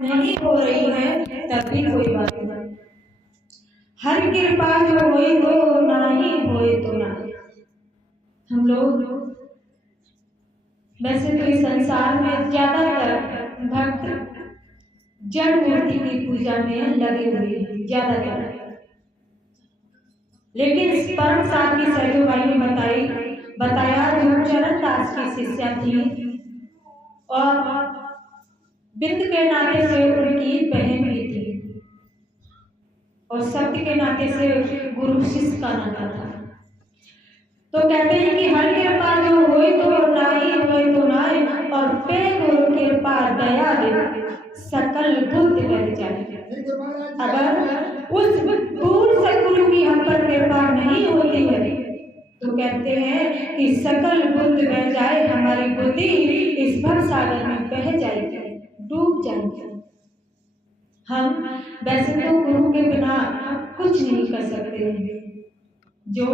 नहीं हो रही है तब भी कोई बात नहीं। हर कृपा जो होए तो नाही होए तो ना। हम लोग वैसे तो इस संसार में ज्यादातर भक्त जड़ मूर्ति की पूजा में लगे हुए हैं ज्यादातर, लेकिन इस परम साथी सैजो भाई ने बताया जो चरण दास की शिष्या थी और बिंद के नाते से उनकी बहन भी थी और सत्य के नाते से गुरु शिष्य का नाता था। तो कहते हैं कि हर कृपा जो होए तो नाही होए तो नाय, और पे गुरु कृपा दया दे सकल बुद्ध कर जाए। अगर उस दूर सदगुरु की हम पर कृपा नहीं होती है तो कहते हैं कि सकल बुद्ध बह जाए, हमारी बुद्धि इस भव सागर में बह जाएगी, डूब जाएंगे। हम वैसे तो गुरु के बिना कुछ नहीं कर सकते हैं, जो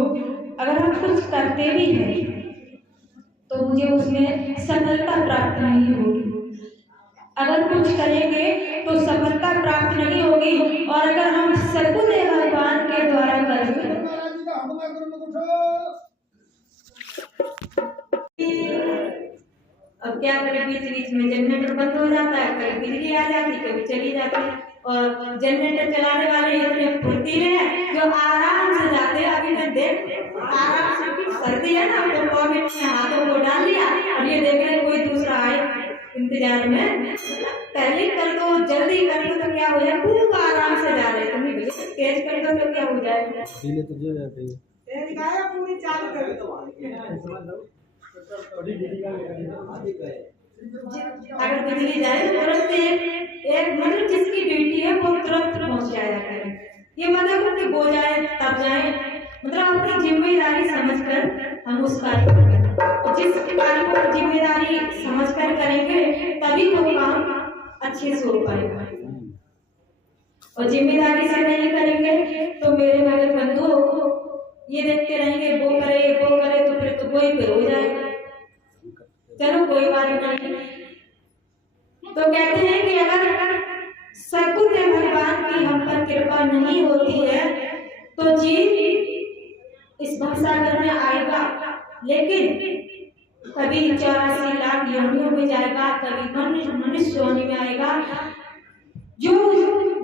अगर हम कुछ करते भी हैं तो मुझे उसमें सफलता प्राप्त नहीं होगी। अगर कुछ करेंगे तो सफलता प्राप्त नहीं होगी, और अगर हम सद्गुरुदेव भगवान के द्वारा करेंगे अब क्या करें, बीच बीच में जनरेटर बंद हो जाता है, कभी बिजली आ जाती कभी चली जाती है। और जनरेटर चलाने वाले इतने फुर्तीले हैं जो आराम से जाते हैं। अभी मैं देख आराम से सर्दी है ना, तो पॉकेट में हाथों को डाल लिया और ये देख रहे कोई दूसरा आए इंतजार में, पहले कर दो जल्दी कर दो तो क्या हो जाए, खूब आराम से जा रहे तुम तेज कर दो तो क्या हो जाएगा, तो जो जाते हैं पूरी चालू कर दो। अगर बिजली जाए तो तुरंत एक मतलब जिसकी ड्यूटी है वो तुरंत पहुंच जाया करे। ये मतलब कि वो जाए तब जाए, मतलब अपनी जिम्मेदारी समझकर हम उस कार्य को करें, और जिस कार्य को जिम्मेदारी समझकर करेंगे तभी वो काम अच्छे से हो पाएगा। और जिम्मेदारी से नहीं करेंगे तो मेरे भगत बंधु ये देखते रहेंगे वो करे तो फिर तो कोई पे हो जाएगा। चलो कोई बात नहीं। तो कहते हैं कि अगर सद्गुरुदेव भगवान की हम पर कृपा नहीं होती है तो जीव इस भवसागर में आएगा, लेकिन कभी 84 लाख योनियों में जाएगा, कभी मनुष्य योनि में आएगा। जो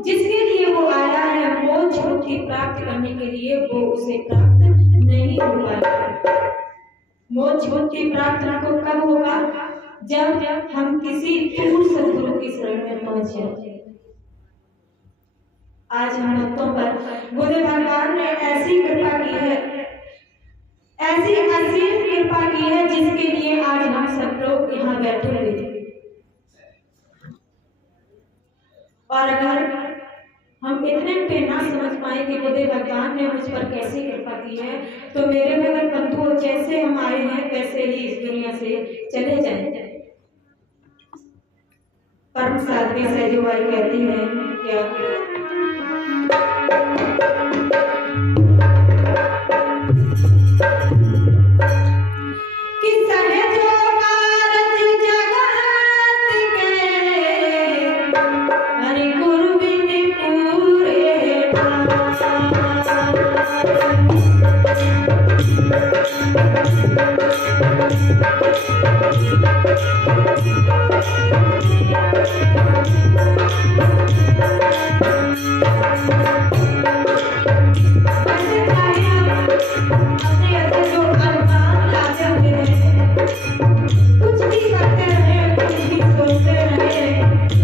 जिसके लिए वो आया है मोक्ष मुक्ति प्राप्त करने के लिए, वो उसे प्राप्त नहीं हो पाएगा। मोक्ष मुक्ति प्राप्त हमको कब होगा, जब हम किसी पूर्ण सद्गुरु की शरण में पहुंच जाए। आज हम भक्तों पर गुरुदेव भगवान ने ऐसी कृपा की है, ऐसी असीम कृपा की है, जिसके लिए आज हम सब लोग यहाँ बैठे हुए। और अगर हम इतने पे ना समझ पाए कि गुरुदेव भगवान ने मुझ पर कैसे कृपा की है, तो मेरे भगत बंधु जैसे हम आए हैं वैसे ही इस दुनिया से चले जाएंगे। परम साध्वी सैजो भाई कहती हैं क्या कि सहजो कारज जगत के हरि गुरु बिन पूरे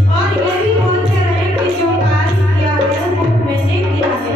और ये भी बोलते रहे कि जो कार्य किया है वो मैंने किया है।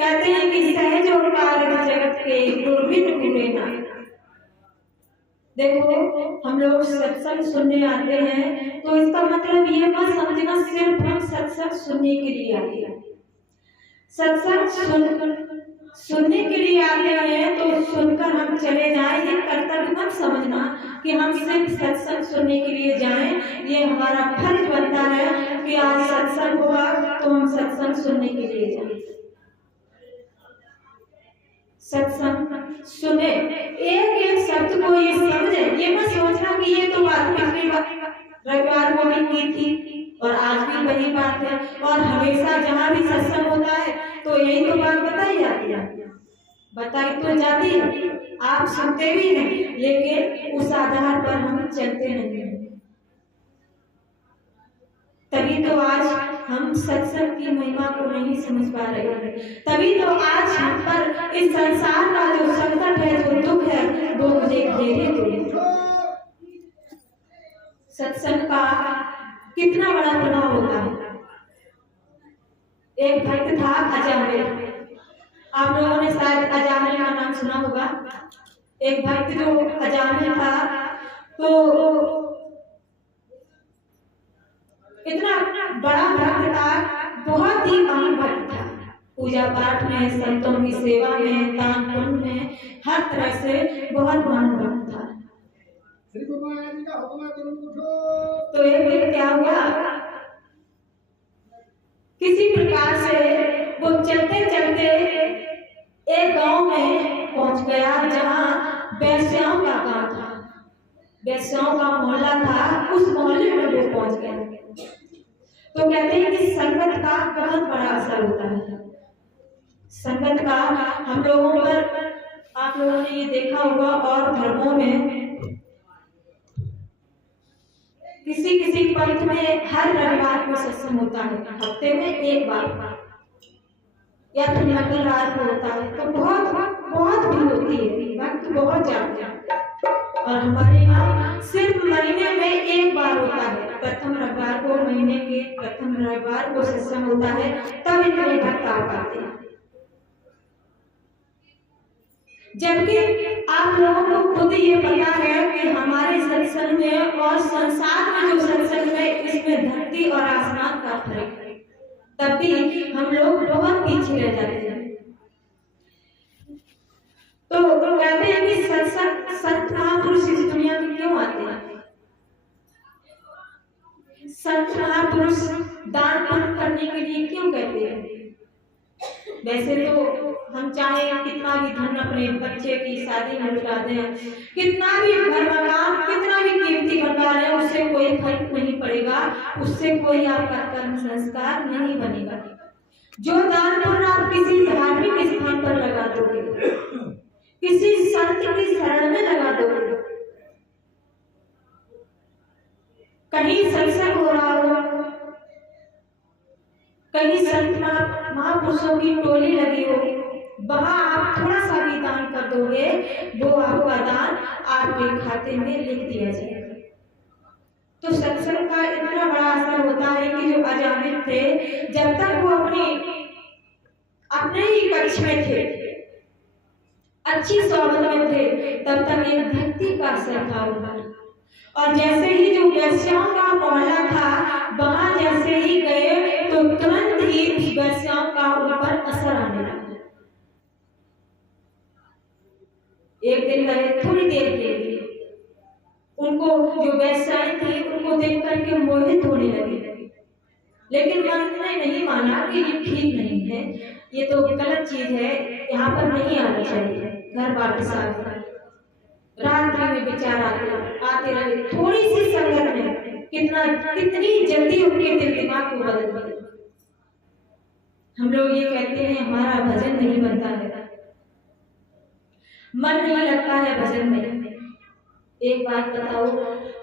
कहते हैं कि सहज और कारक जगत के दुर्भिन्न पूरे ना। देखो, हम लोग सत्संग सुनने आते हैं तो इसका मतलब ये मत समझना सिर्फ हम सत्संग सुनने के लिए आते हैं। सत्संग सुनने के लिए आते हैं तो सुनकर हम चले जाएं, ये कर्तव्य मत समझना कि हम सिर्फ सत्संग सुनने के लिए जाएं। ये हमारा फर्ज बनता है कि आज सत्संग हुआ तो हम सत्संग सुनने के लिए जाएं, सत्संग सुने, एक एक शब्द को ये समझे। ये मत सोचना कि ये तो बात पिछली रविवार को भी की थी और आज भी वही बात है और हमेशा जहाँ भी सत्संग होता है तो यही तो बात बताई जाती है। बताई तो जाती है, आप सुनते भी हैं, लेकिन उस आधार पर हम चलते नहीं हैं। तभी तो आज हम सत्संग की महिमा को नहीं समझ पा रहे हैं। तभी तो आज हम पर इस संसार का जो संकट है, जो दुख है, वो मुझे घेरे हुए। सत्संग का कितना बड़ा प्रभाव होता है। एक भक्त था अजामिल, आप लोगों ने शायद अजामिल का नाम सुना होगा। एक भक्त जो अजामिल था तो इतना बड़ा भक्त था, बहुत ही महान भक्त था। पूजा पाठ में, संतों की सेवा में, दान पुण्य में, हर तरह से बहुत महान भक्त था। तो एक दिन क्या हुआ, किसी प्रकार से वो चलते चलते एक गांव में पहुंच गया जहां वैश्याओं का गांव था, वैश्याओं का मोहल्ला था। उस मोहल्ले में वो पहुंच गया। तो कहते हैं कि संगत का बहुत बड़ा असर होता है। संगत का हम लोगों पर, आप लोगों ने ये देखा होगा और धर्मों में किसी किसी पंथ में हर रविवार को सत्संग होता है, हफ्ते में एक बार या फिर मंगलवार को होता है। तो बहुत बहुत भीड़ होती है, भक्त बहुत जाते हैं। और हमारे यहाँ सिर्फ महीने में एक बार होता है, प्रथम रविवार को, महीने के प्रथम रविवार को सत्संग होता है, तब इतने भक्त आ पाते हैं। जबकि आप लोगों को खुद ये पता है कि हमारे सत्संग में और संसार में जो सत्संग है, इसमें धरती और आसमान का फर्क है। तब भी हम लोग बहुत पीछे रह जाते हैं। तो कहते हैं कि सत्संग, संत महापुरुष इस दुनिया में क्यों आते हैं? संत महापुरुष दान पुण्य करने के लिए क्यों कहते हैं? वैसे तो हम चाहे कितना भी धन अपने बच्चे की शादी में लुटा दें, कितना भी घर मकान, कितना भी कीमती बनवा लें, उससे कोई फर्क नहीं पड़ेगा, उससे कोई आपका कर्म संस्कार नहीं बनेगा। जो दान पुण्य आप किसी धार्मिक स्थान पर लगा दोगे, किसी संत की शरण में लगा दोगे, कहीं सत्संग हो रहा हो, कहीं संत महापुरुषों की टोली लगी हो, वहां आप थोड़ा सा भी दान कर दोगे, वो आपका दान आपके खाते में लिख दिया जाएगा। तो सत्संग का इतना बड़ा असर होता है कि जो अजामिल थे, जब तक वो अपने ही कक्ष में थे, अच्छी सोबत में थे, तब तक एक भक्ति का असर था उनका। और जैसे ही जो वैश्याओं का मोहल्ला था, वहां जैसे ही गए तो तुरंत ही उस वैश्याओं का उन पर असर आने लगा। एक दिन गए, थोड़ी देर के लिए, उनको जो वैश्याएं थी उनको देख करके मोहित होने लगे, लेकिन मन ने नहीं माना कि ये ठीक नहीं है, ये तो गलत चीज है, यहाँ पर नहीं आना चाहिए। घर वापस आ गए। रात्रि में विचार आते रहे। थोड़ी सी संगत में कितनी जल्दी उनके दिल दिमाग को बदल दिया। हम लोग ये कहते हैं हमारा भजन नहीं बनता है, मन नहीं लगता है भजन में। एक बात बताओ,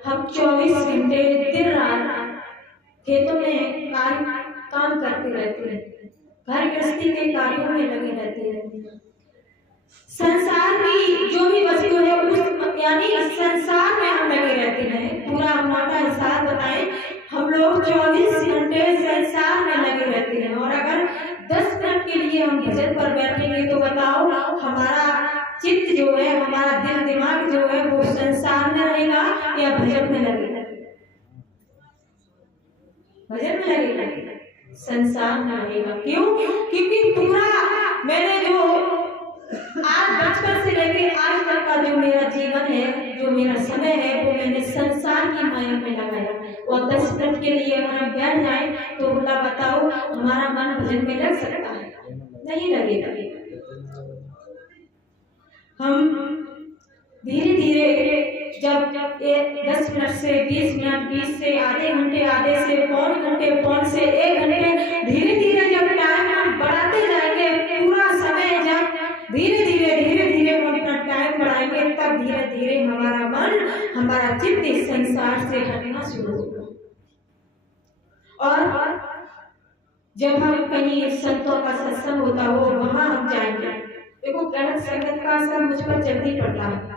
हम 24 घंटे दिन रात खेतों में काम करते रहते हैं, घर गृहस्थी के कार्यों में लगे रहते हैं। संसार की जो भी वस्तु है उस यानी संसार में हम लगे रहते हैं। पूरा मोटा हिसाब बताएं, हम लोग 24 घंटे संसार में लगे रहते हैं, और अगर 10 मिनट के लिए हम भजन पर बैठेंगे तो बताओ हमारा चित्त जो है, हमारा दिल दिमाग जो है वो संसार में रहेगा या भजन में लगेगा? भजन में लगेगा, संसार में रहेगा। क्यों? क्योंकि पूरा मैंने जो आज बचपन से लेके आज तक का जो मेरा जीवन है, जो मेरा समय है, वो मैंने संसार की माया में लगाया। और 10 मिनट के लिए अगर हम बैठ जाए तो बोला बताओ हमारा मन भजन में लग सकता है? नहीं लगेगा। हम धीरे धीरे जब 10 मिनट से 20 मिनट, 20 से आधे घंटे, आधे से पौन घंटे, पौन से 1 घंटे, धीरे धीरे जब टाइम हम बढ़ाते जाएंगे, पूरा समय जब धीरे धीरे हम अपना टाइम बढ़ाएंगे, तब धीरे धीरे हमारा मन, हमारा चित्त इस संसार से हटना शुरू होगा। और जब हम कहीं संतों का सत्संग होता हो वहां हम जाएंगे, देखो गलत संगत का असर मुझ पर जल्दी पड़ता है।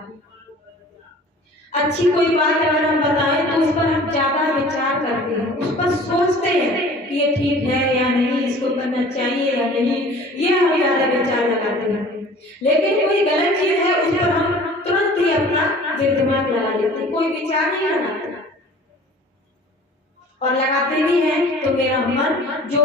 अच्छी कोई बात अगर हम बताएं तो उस पर हम ज्यादा विचार करते हैं, उस पर सोचते हैं कि ये ठीक है या नहीं, इसको करना चाहिए या नहीं, ये हम ज्यादा विचार लगाते हैं। लेकिन कोई गलत चीज है उस पर हम तुरंत ही अपना दिल दिमाग लगा लेते हैं, कोई विचार नहीं लगाते। और लगाते भी हैं तो मेरा मन जो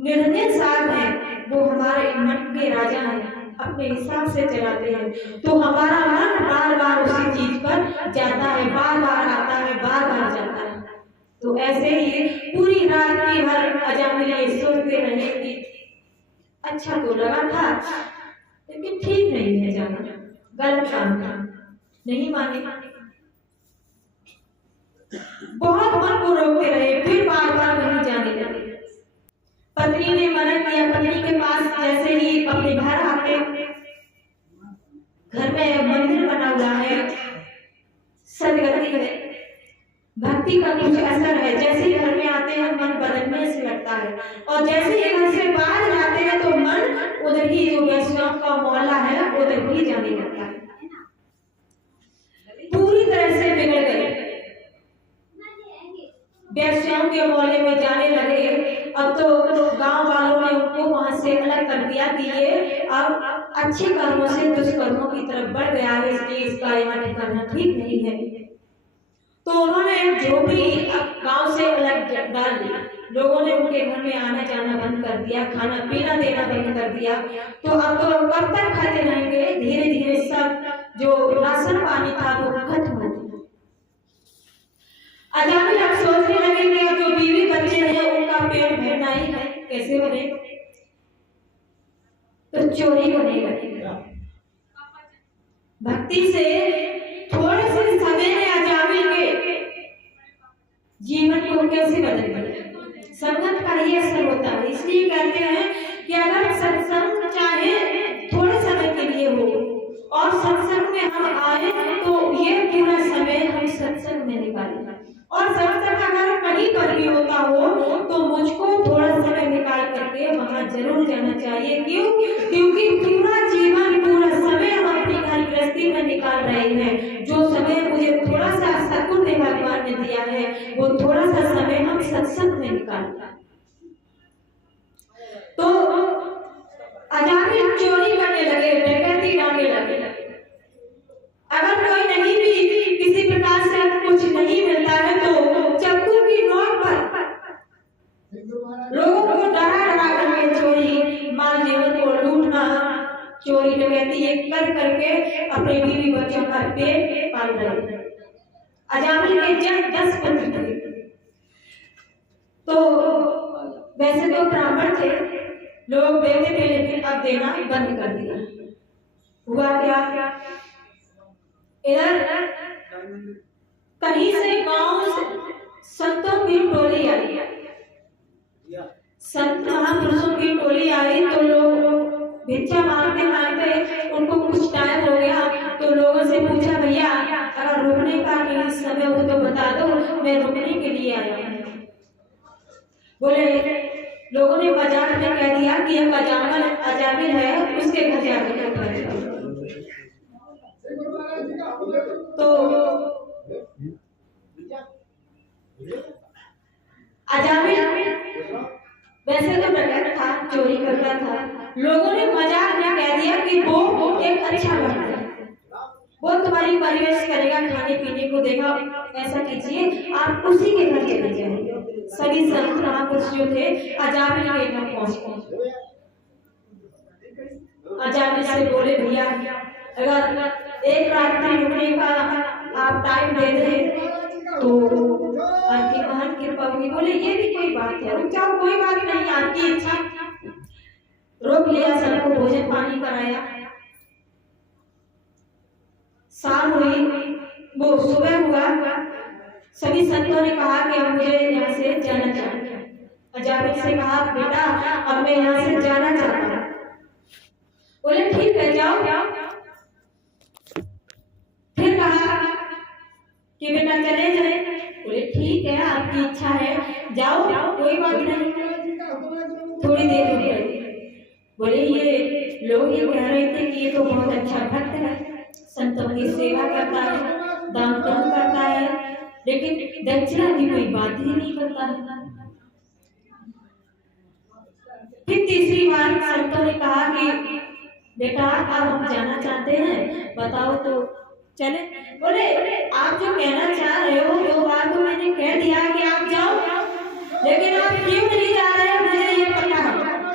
निर्णय साध है वो हमारे मन के राजा हैं, अपने हिसाब से चलाते हैं। तो हमारा मन बार बार उसी चीज पर जाता है, बार बार आता है, बार बार जाता है। तो ऐसे ही पूरी रात की भर अजामिले सोचते रहे कि अच्छा तो लगा था लेकिन ठीक नहीं है जाना, गलत काम था, नहीं माने। बहुत मन को रोकते रहे, फिर बार बार नहीं जाने लगे। पत्नी ने मना किया, पत्नी के पास जैसे ही अपने घर आते, घर में मंदिर बना हुआ है, सदगति है, भक्ति का कुछ असर है। जैसे ही घर में आते हैं मन बदलने से लगता है, और जैसे ही घर से बाहर जाते हैं तो मन उधर ही जो वैष्णव का मोहल्ला है उधर ही जाने लगता है। पूरी तरह से बिगड़ गए, वैष्णव के मोहल्ले में जाने लगे। अब तो गांव वालों ने उनको वहां से अलग कर दिया कि ये अब अच्छे कर्मों से दुष्कर्मों की तरफ बढ़ गया है, इसलिए इसका यहाँ ठिकाना ठीक नहीं है। तो उन्होंने जो भी गांव से अलग डाल दिया, लोगों ने उनके घर में आना जाना बंद कर दिया, खाना पीना देना बंद कर दिया। तो अब तो कब तक खाते रहेंगे? धीरे धीरे सब जो राशन पानी था वो खत्म हो गया। अजामिल अब सोचने लगे कि अब जो बीवी बच्चे हैं उनका पेट भरना ही है, कैसे बने? तो चोरी करने लगे। भक्ति से थोड़े से समय में अजामिल के जीवन को कैसे बदल दिया। संगत का ही असर होता है। इसलिए कहते हैं कि अगर सत्संग चाहे थोड़े समय के लिए हो और सत्संग में हम आए तो ये पूरा समय हम सत्संग में निकालें, और सत्संग अगर कहीं पर भी होता हो तो मुझको थोड़ा समय निकाल करके वहां जरूर जाना चाहिए। क्यों? क्योंकि पूरा जीवन, पूरा समय हम अपनी घर गृहस्थी में निकाल रहे हैं। जो समय मुझे थोड़ा सा सद्गुरु भगवान ने दिया है वो थोड़ा सा समय हम सत्संग में निकालते हैं। तो अजामिल चोरी करने लगे, डकैती करने लगे। अगर कोई नहीं भी किसी प्रकार से कुछ नहीं मिलता है तो चक्कू की नोक पर लोगों को डरा डरा करके चोरी, माल जेवर को लूटना, चोरी डकैती ये कर करके अपने बीवी बच्चों का पेट पाल रहे। अजामिल के जब 10 पुत्र थे, तो वैसे तो ब्राह्मण थे, लोग देते थे लेकिन अब देना बंद कर दिया। हुआ क्या? इधर कहीं से गांव से संतों की टोली आई, संत महापुरुषों की टोली आई। तो लोग भिक्षा मांगते मांगते उनको कुछ टाइम मैं रुकने के लिए आया हूँ। बोले लोगों ने बाजार में कह दिया कि यह अजामिल है, उसके घर जाकर तो अजामिल वैसे तो डकैत था, चोरी करता था। लोगों ने मजाक में कह दिया कि वो एक अच्छा भक्त है, वो तुम्हारी परवरिश करेगा, खाने पीने को देगा, ऐसा कीजिए आप उसी के घर चले जाइए। सभी संत महापुरुष जो थे अजामिल के घर पहुंच गए। अजामिल से बोले भैया अगर एक रात्रि रुकने का आप टाइम दे दें तो आपकी महान कृपा होगी। बोले ये भी कोई बात है, रुक जाओ, कोई बात नहीं, आपकी इच्छा। रोक लिया, सबको भोजन पानी कराया। शाम हुई, वो सुबह हुआ, सभी संतों ने कहा कि अब मुझे यहाँ से जाना चाहिए। अजामिल से कहा बेटा अब मैं यहाँ से जाना चाहता हूँ। बोले ठीक है जाओ। फिर कहा कि बेटा चले जाए। बोले ठीक है आपकी इच्छा है, जाओ कोई बात नहीं। थोड़ी देर हो गई। बोले ये लोग ये कह रहे थे कि ये तो बहुत अच्छा भक्त है, संतों की सेवा करता है, दान पुण्य करता है, लेकिन दक्षिणा की कोई बात ही नहीं करता है। फिर तीसरी बार संतों ने कहा कि बेटा अब हम जाना चाहते हैं, बताओ तो चले। बोले आप जो कहना चाह रहे हो वो बात तो मैंने कह दिया कि आप जाओ, लेकिन आप क्यों नहीं जा रहे हो मुझे ये पता है।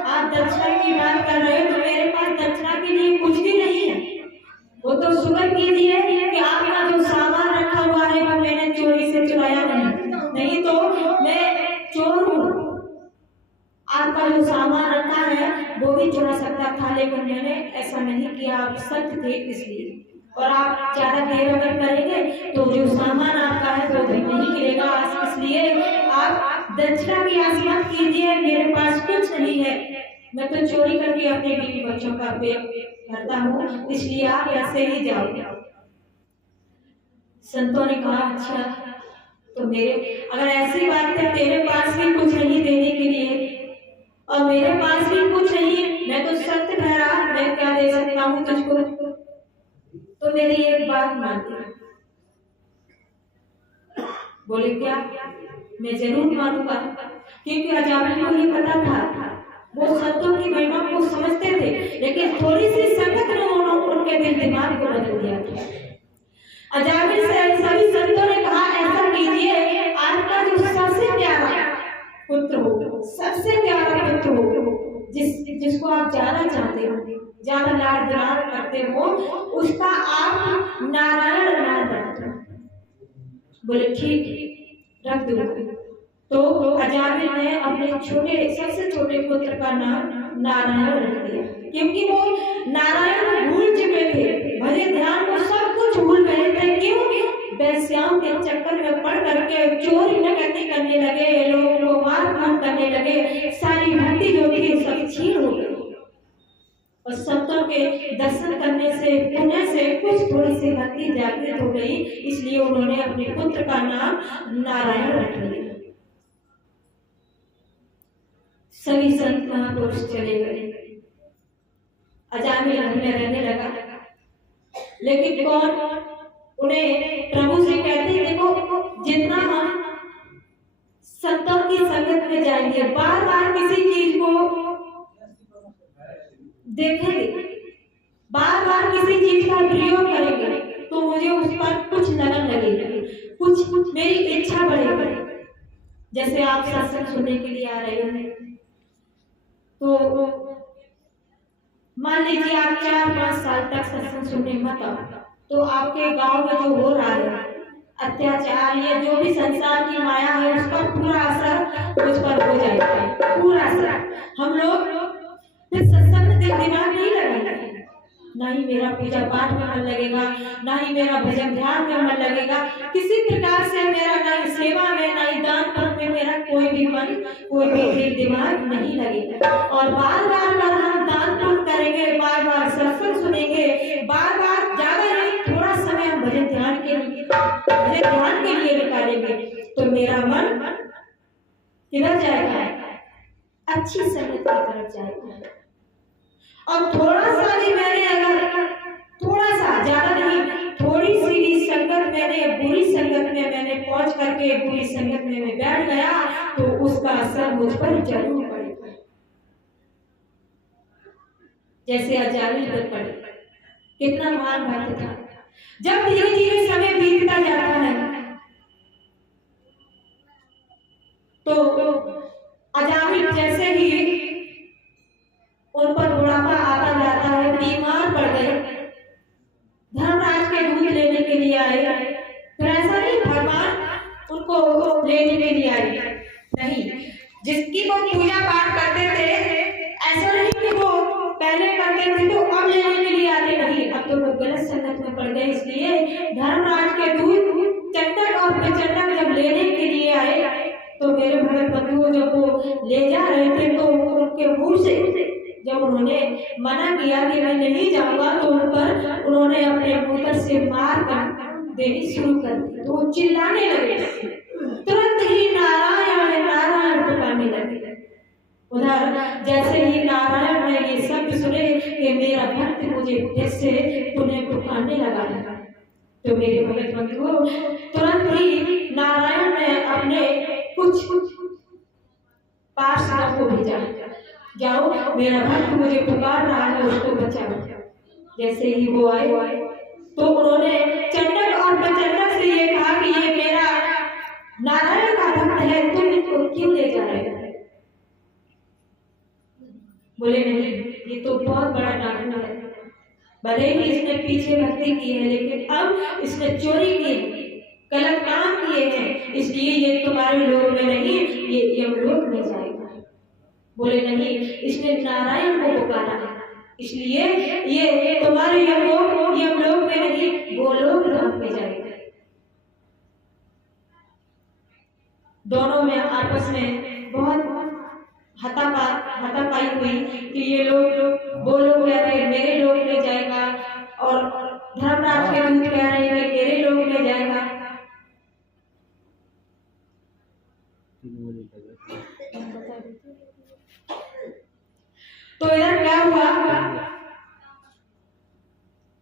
आप दक्षिणा की बात कर रहे हो तो मेरे पास दक्षिणा के लिए कुछ भी नहीं है। वो तो शुक्र कीजिए कि आपका जो सामान रखा हुआ है वो मैंने चोरी से चुराया नहीं तो मैं चोर हूँ। आपका जो सामान रखा है वो भी चुरा सकता था, लेकिन मैंने ऐसा नहीं किया, आप सत्य थे इसलिए। और आप ज्यादा देर अगर करेंगे तो जो सामान आपका है वो भी नहीं गिरेगा, इसलिए आप दक्षिणा की आस मत कीजिए, मेरे पास कुछ नहीं है, मैं तो चोरी करके अपने बीवी बच्चों का पेट भरता हूँ, इसलिए आप ऐसे ही जाओ। संतों ने कहा अच्छा तो मेरे अगर ऐसी बात है, तेरे पास भी कुछ नहीं देने के लिए और मेरे पास भी कुछ नहीं, मैं तो सत्य ठहरा, मैं क्या दे सकता हूँ तुझको, तो मेरी एक बात मान ली। बोले क्या? मैं जरूर मानूंगा, क्योंकि अजामिल को ये पता था, वो संतों की महिमा को समझते थे, लेकिन थोड़ी सी संगत ने उनके दिल दिमाग को बदल दिया था। अजामिल से सभी संतों ने कहा ऐसा कीजिए, आपका जो सबसे प्यारा पुत्र हो, सबसे प्यारा पुत्र हो, जिसको आप ज्यादा चाहते हो, ज्यादा लाड दुलार करते हो, उसका आप नारायण नाम रख दो। बोले ठीक रख दो। तो अजामिल ने अपने सबसे छोटे पुत्र का नाम नारायण रख दिया, क्योंकि वो नारायण भूल चुके थे, भले ध्यान को सब कुछ भूल गए थे। क्यों? वैश्याओं के चक्कर में पड़ करके चोरी नकदी करने लगे, लोगों को मारपीट करने लगे, सारी भक्ति जो थी सब छीन हो गई। और संतों के दर्शन करने से पुण्य से कुछ थोड़ी सी भक्ति जागृत हो गई, इसलिए उन्होंने अपने पुत्र का नाम नारायण रख लिया। सभी संत महापुरुष चले गए, अजामिल घर में रहने लगा। लेकिन कौन उन्हें प्रभु से कहते, देखो जितना हम संतों की संगत में जाएंगे, बार बार किसी चीज को देखेंगे, बार बार किसी चीज का प्रयोग करेंगे, तो मुझे उस पर कुछ लगन लगेगी, कुछ मेरी इच्छा बढ़ेगी। जैसे आप सत्संग सुनने के लिए आ रहे हैं, तो मान लीजिए आप 4-5 साल तक सत्संग सुनने मत आओ, तो आपके गांव में जो हो रहा है अत्याचार, ये जो भी संसार की माया है, उसका पूरा असर मुझ पर हो जाएगा, पूरा असर। हम लोग फिर सत्संग में दिमाग नहीं लगाएंगे, ना ही मेरा पूजा पाठ में मन लगेगा, ना ही मेरा भजन ध्यान में मन लगेगा, किसी प्रकार से मेरा ना ही सेवा में, ना ही दान पुण्य में मेरा कोई भी मन, कोई भी दिमाग नहीं लगेगा। और बार बार अगर हम दान पुण्य करेंगे, बार बार सत्संग सुनेंगे, बार बार ज्यादा नहीं थोड़ा समय हम भजन ध्यान के लिए निकालेंगे, तो किधर जाएगा? अच्छी संगत की तरफ जाएगा। और थोड़ा सा भी मैंने अगर थोड़ा सा, ज्यादा नहीं, थोड़ी सी भी संगत मैंने बुरी संगत में मैंने पहुंच करके बुरी संगत में मैं बैठ गया तो उसका असर मुझ पर जरूर पड़ेगा, जैसे अजामिल पर पड़े। कितना महान भक्त था। जब धीरे धीरे समय बीतता जाता है तो अजामिल जैसे ही उन पर बुढ़ापा आता जाता है, बीमार पड़ गए, धर्मराज के दूध लेने के लिए आए। फिर ऐसा नहीं भगवान उनको लेने के लिए आए, नहीं, जिसकी वो पूजा पाठ करते थे ऐसा नहीं कि वो पहले करते थे तो अब लेने के लिए आते, नहीं, अब तो वो गलत संगत में पड़ गए। इसलिए धर्मराज के दूध चंडक और प्रचंडक जब लेने के लिए आए तो मेरे भगत बंधुओं जब वो ले जा रहे थे तो उनके मुंह से जब उन्होंने मना किया कि मैं नहीं जाऊंगा तो उन पर उन्होंने अपने पुत्र से मार कर देनी शुरू कर दी। तो वो चिल्लाने लगे, तुरंत ही नारायण नारायण पुकारने लगे। उधर जैसे ही नारायण ने ये शब्द सुने कि मेरा भक्त मुझे फिर से पुनः पुकारने लगा है, तो मेरे भगत बंधुओं तुरंत ही नारायण ने अपने कुछ पार्षदों को भेजा, जाओ मेरा भक्त मुझे पुकार रहा है, उसको बचाओ। जैसे ही वो आए तो उन्होंने चंडक और प्रचंडक से ये कहा कि ये मेरा नारायण का भक्त है, तुम इनको क्यों ले जा रहे हो? बोले नहीं, ये तो बहुत बड़ा डाकू है, भले ही इसने पीछे भक्ति की है लेकिन अब इसने चोरी की, गलत काम किए हैं, इसलिए ये तुम्हारे लोक में नहीं, ये यमलोक में जाएगा। बोले नहीं, इसने नारायण को पुकारा है, इसलिए ये तुम्हारे यमलोक में नहीं, गोलोक धाम में जाएगा। दोनों में आपस में बहुत हाथापाई हुई कि ये लोग वो लोग कह रहे मेरे लोक में जाएगा और धर्मराज के दूत कह रहे हैं मेरे लोक में जाएगा। तो इधर क्या हुआ,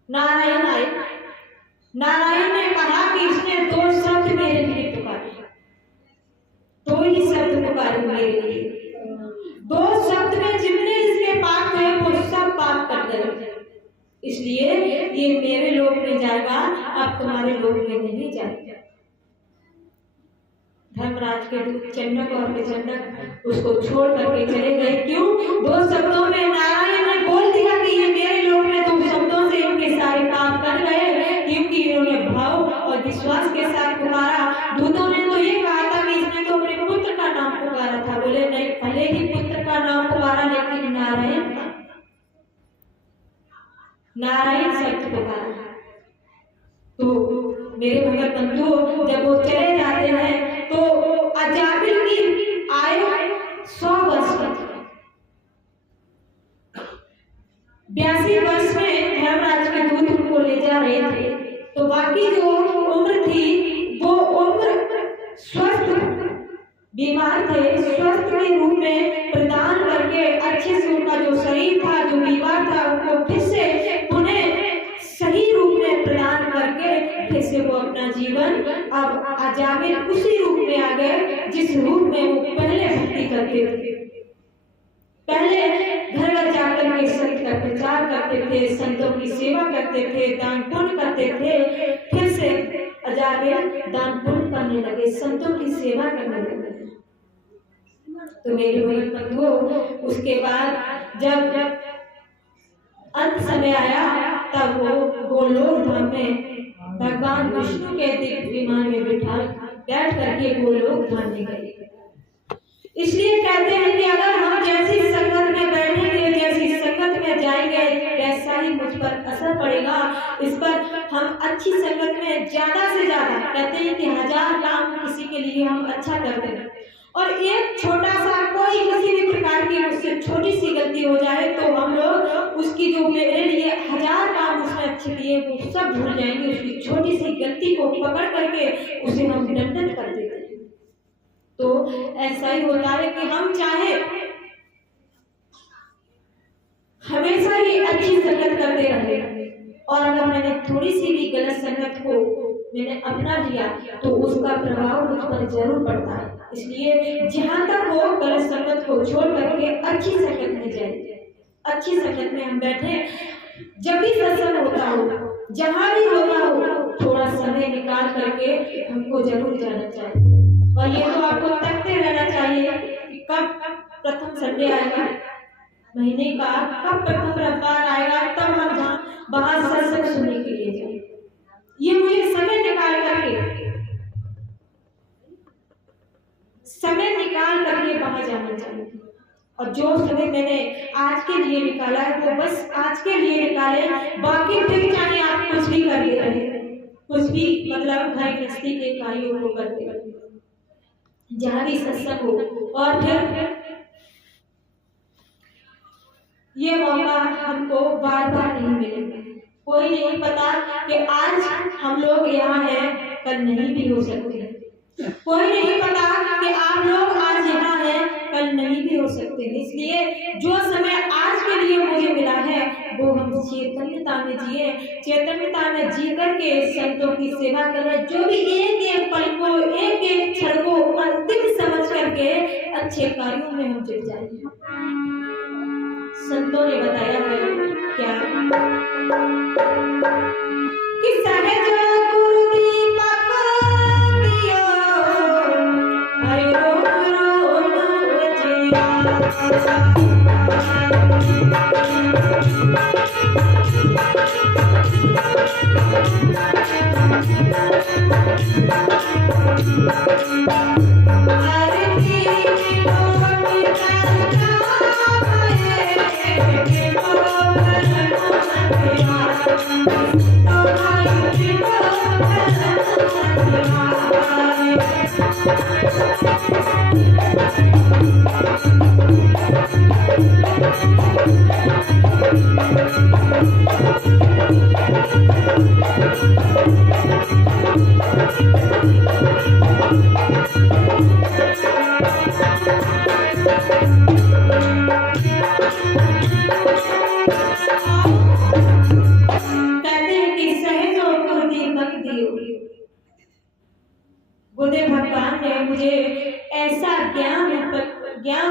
नारायण आए, नारायण ने कहा कि इसने दो शब्द मेरे लिए पुकारे, दो ही शब्द पुकारे मेरे लिए, दो शब्द में जितने इसके पाप थे वो सब पाप कर गए, इसलिए ये मेरे लोक में जाएगा, अब तुम्हारे लोक में नहीं जाएगा। धर्मराज के दूत चंडक और प्रचंडक उसको छोड़ करके चले गए। क्यों? दो शब्दों में नारायण ने बोल दिया कि ये मेरे लोक में, दो शब्दों से उनके सारे पाप कर गए, क्योंकि इन्होंने भाव और विश्वास के साथ पुकारा। दूतों ने तो ये कहा था कि इसने तो अपने पुत्र का नाम पुकारा था, बोले नहीं, भले ही पुत्र का नाम पुकारा लेकिन नारायण शब्द पुकारा। तो मेरे भगत बंधु जब वो चले जाते हैं तो अजामिल की आयु 100 वर्ष की थी। 82 वर्ष में धर्मराज के दूत उनको ले जा रहे थे, तो बाकी जो उम्र थी वो उम्र स्वस्थ बीमार थे, स्वस्थ के रूप में प्रदान करके अच्छे से उनका जो शरीर था, जो बीमार था, उनको फिर से पुनः सही रूप में प्रदान करके फिर से वो अपना जीवन अब अजामिल उसी रूप में आ गए जिस रूप में वो पहले भक्ति करते थे। पहले घर घर जाकर के संत का प्रचार करते थे, संतों की सेवा करते थे, दान पुण्य करते थे, फिर से अजामिल दान पुण्य करने लगे, संतों की सेवा करने लगे। तो मेरे बंधुओं उसके बाद जब अंत समय आया तब वो गोलोक धाम में भगवान विष्णु के दिव्य विमान में बैठ करके गोलोक धाम में गए। इसलिए कहते हैं कि अगर हम जैसी संगत में बैठेंगे, जैसी संगत में जाएंगे, वैसा ही मुझ पर असर पड़ेगा। इस पर हम अच्छी संगत में ज्यादा से ज्यादा, कहते हैं कि 1000 काम किसी के लिए हम अच्छा करते हैं और एक छोटा सा कोई किसी भी प्रकार की उससे छोटी सी गलती हो जाए तो हम लोग उसकी जो मेरे लिए 1000 काम उसने अच्छे किए वो सब भूल जाएंगे, उसकी छोटी सी गलती को पकड़ करके उसे हम दंडित कर देते हैं। तो ऐसा ही होता है कि हम चाहे हमेशा ही अच्छी संगत करते रहे, और अगर मैंने थोड़ी सी भी गलत संगत को मैंने अपना लिया तो उसका प्रभाव मुझ पर जरूर पड़ता है। इसलिए जहां तक हो गलत संगत को छोड़ करके अच्छी संगत में जाए, अच्छी संगत में हम बैठे। जब भी सत्संग होता हो, जहां भी होता हो, थोड़ा समय निकाल करके हमको जरूर जाना चाहिए। और ये तो आपको तकते रहना चाहिए कि कब प्रथम संडे आएगा महीने का, कब प्रथम रविवार आएगा, तब हम वहां सत्संग सुनने के लिए जाए। ये मुझे समय निकाल करके वहां जाना चाहिए। और जो समय मैंने आज के लिए निकाला है वो बस आज के लिए निकाले, बाकी फिर चाहे आप कुछ भी करते रहे, कुछ भी मतलब घर गृहस्थी के कार्यों को करते रहे, जहाँ भी सत्संग हो। और फिर ये मौका हमको बार बार नहीं मिलेगा। कोई नहीं पता कि आज हम लोग यहाँ हैं, कल नहीं भी हो सकते। कोई नहीं पता कि आप लोग आज यहाँ हैं, कल नहीं भी हो सकते। इसलिए जो समय आज के लिए मुझे मिला है वो हम चैतन्यता में जिए, चैतन्यता में जी करके संतों की सेवा करें। जो भी एक एक पल को, एक एक क्षण को अंतिम समझ करके अच्छे कार्यों में हम जुट जाएंगे। संतों ने बताया है क्या कि सहज गुरुदीपक दियो, हरि रोम रोम जिया। गुरुदेव भगवान ने मुझे ऐसा ज्ञान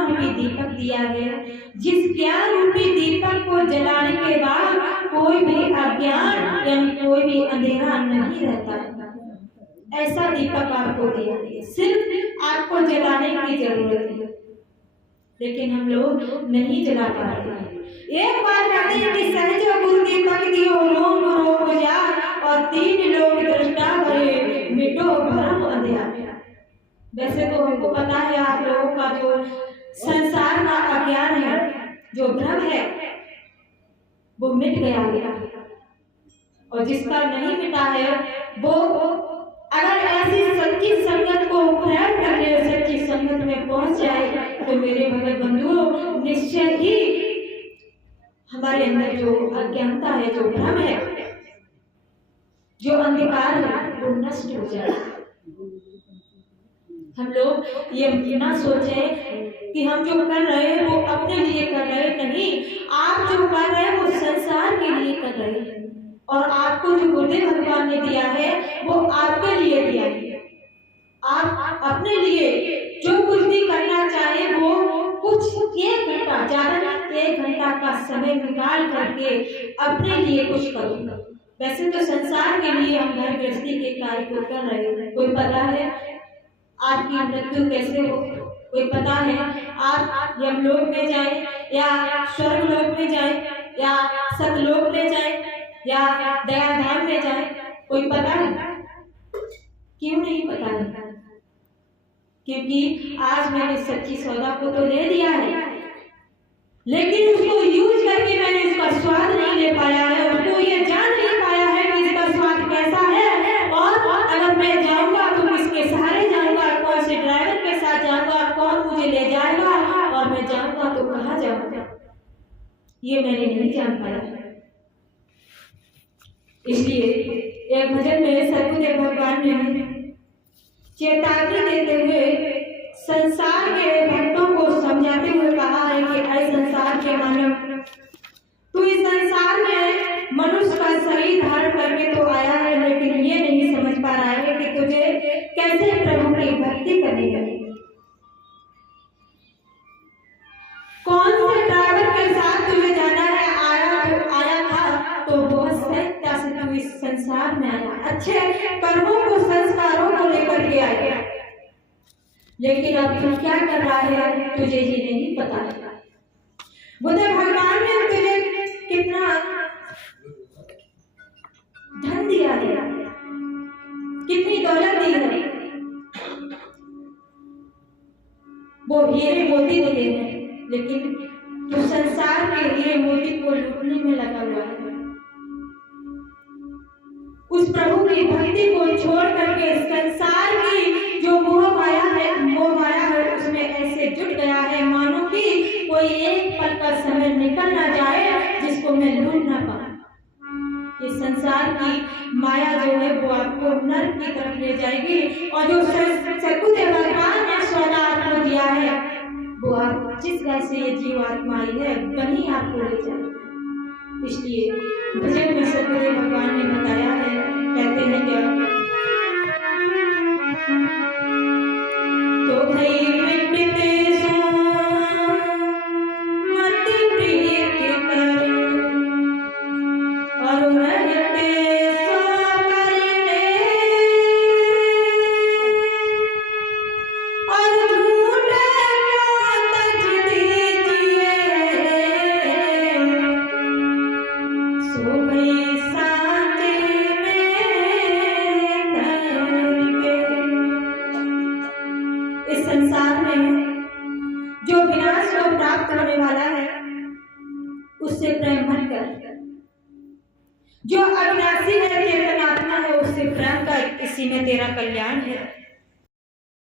रूपी दीपक दिया है, जिस ज्ञान रूपी दीपक को जलाने के बाद कोई भी अज्ञान यानी कोई भी अंधेरा नहीं रहता। ऐसा दीपक आपको दिया है, सिर्फ आपको जलाने की जरूरत है, लेकिन हम लोग नहीं जला पा रहे। एक बार कहते हैं कि सहज गुरु दीपक दियो रोम रोम उजाड़, और तीन लोग दृष्टा भरे मिटो भरम अंधेरा। वैसे तो हमको पता है आप लोगों का जो संसार का अज्ञान है, जो भ्रम है, वो मिट गया है, और जिसका नहीं मिटा है वो अगर ऐसी सच्ची संगत को ग्रहण कर ले, सच्ची संगत में पहुंच जाए, तो मेरे भगत बंधुओं निश्चय ही हमारे अंदर जो अज्ञानता है, जो भ्रम है, जो अंधकार है, वो नष्ट हो जाए। हम लोग ये ना सोचें कि हम जो कर रहे हैं वो अपने लिए कर रहे हैं, नहीं, आप जो कर रहे हैं वो संसार के लिए कर रहे हैं, और आपको जो गुरुदेव भगवान ने दिया है वो आपके लिए दिया है। आप अपने लिए जो कुछ भी करना चाहे वो कुछ एक घंटा, ज्यादा नहीं 1 घंटा का समय निकाल करके अपने लिए कुछ करो। वैसे तो संसार के लिए हम घर गृहस्थी के कार्य को कर रहे हैं। कोई पता है आपकी मृत्यु कैसे हो? कोई पता है आप यमलोक में जाए या स्वर्ग लोक में जाए या सतलोक में जाए या दया धाम में जाए? कोई पता है? क्यों नहीं पता है? क्योंकि आज मैंने सच्ची सौदा को तो ले दिया है, लेकिन उसको यूज करके मैंने इसका स्वाद नहीं ले पाया है, उसको ये जान नहीं पाया है कि इसका स्वाद कैसा है, और अगर मैं जाऊंगा तो किसके सहारे जाऊंगा, कौन से ड्राइवर के साथ जाऊंगा, कौन मुझे ले जाएगा, और मैं जाऊंगा तो कहाँ जाऊंगा, ये मैंने नहीं जान पाया। इसलिए एक भजन में सतगुरुदेव भगवान ने चेतावनी देते हुए संसार के भक्तों को समझाते हुए कहा है कि ऐ संसार के मानव, तू इस संसार में मनुष्य का शरीर धारण करके तो आया है, लेकिन ये नहीं समझ पा रहा है कि तुझे कैसे प्रभु की भक्ति करनी है। कौन से ड्राइवर के साथ तुझे जाना है, आया था तो बहुत सहजता से तू इस संसार में आया, अच्छे कर्मों को संस्कारों को लेकर के आया, लेकिन अब तू क्या कर रहा है तुझे ही नहीं पता है। बुद्ध भगवान ने तुझे कितना धन दिया है, कितनी दौलत दी है, वो हीरे मोती दिए हैं, लेकिन तू संसार के हीरे मोती को लूटने में लगा हुआ है। उस प्रभु की भक्ति को छोड़ करके संसार की जो मोह माया है उसमें ऐसे जुट गया है मानो कि कोई एक पल का समय निकल ना जाए जिसको मैं लूट ना पाऊं। ये संसार की माया जो है वो आपको नरक की तरफ ले जाएगी, और जो सद्गुरु भगवान ने सोना आपको दिया है वो आप जिस घर से ये जीवात्मा आई है वही आपको ले जाएगी। इसलिए भजन में सद्गुरु भगवान ने बताया है, कहते हैं क्या, तो भई मिटते सो मत प्रीत कर, और रहते सो करने, और ढूंढे को तज दीजिए, सो भई सांचे में करके। इस संसार में जो विनाश को प्राप्त होने वाला है उससे प्रेम मत कर, जो अविनाशी है, चेतन आत्मा है, उससे प्रेम कर, इसी में तेरा कल्याण है।